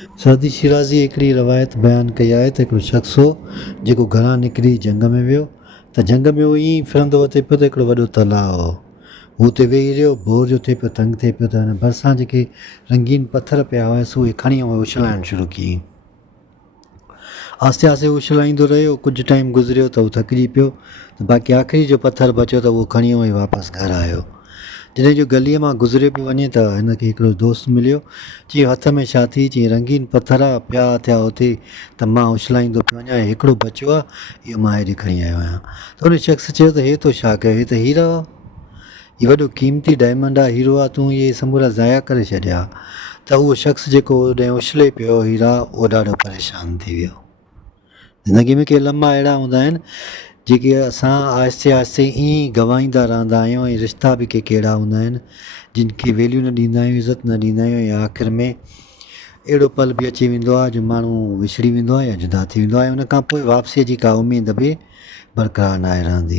सादी शिराज़ी हिकिड़ी रवायत बयानु कई आहे त हिकिड़ो शख़्स हो जेको घरां निकिरी जंग में वियो त जंग में उहो ईअं फिरंदो वञे पियो त हिकिड़ो वॾो तलाउ हो। हू हुते वेही रहियो, बोर जो थिए पियो, तंग थिए पियो, त हिन भरिसां जेके रंगीन पथर पिया हुअसि उहे खणी उछलाइणु शुरू कयईं। आहिस्ते आहिस्ते उछलाईंदो रहियो, कुझु टाइम गुज़रियो त उहो थकिजी पियो, त बाक़ी आख़िरी जो पथर बचियो त उहो खणी वापसि घरु आयो। जॾहिं जो गलीअ मां गुज़रियो पियो वञे त हिनखे हिकिड़ो दोस्त मिलियो। चई हथ में छा थी? चई रंगीन पथर आहे पिया थिया हुते त मां उछलाईंदो पियो वञा, हिकिड़ो बचियो आहे, इहो मां हेॾे खणी आयो आहियां। त उन शख़्स चयो त हे तो छा कयो? हे त हीरा, हीउ वॾो क़ीमती डायमंड आहे, हीरो आहे, तूं इहे समूरा ज़ाया करे छॾिया। त उहो शख़्स जेको होॾे उछले पियो हीरा, उहो ॾाढो परेशान थी वियो। ज़िंदगी में के लम्हा अहिड़ा हूंदा आहिनि जेके असां आहिस्ते आहिस्ते ईअं गवाईंदा रहंदा आहियूं, ऐं रिश्ता बि के कहिड़ा हूंदा आहिनि जिन खे वैल्यू न ॾींदा आहियूं, इज़त न ॾींदा आहियूं, ऐं आख़िर में अहिड़ो पल बि अची वेंदो आहे जो माण्हू विछड़ी वेंदो आहे या जुदा थी वेंदो आहे, ऐं उन खां पोइ वापसीअ जी का उमेद बि बरक़रार न आहे रहंदी।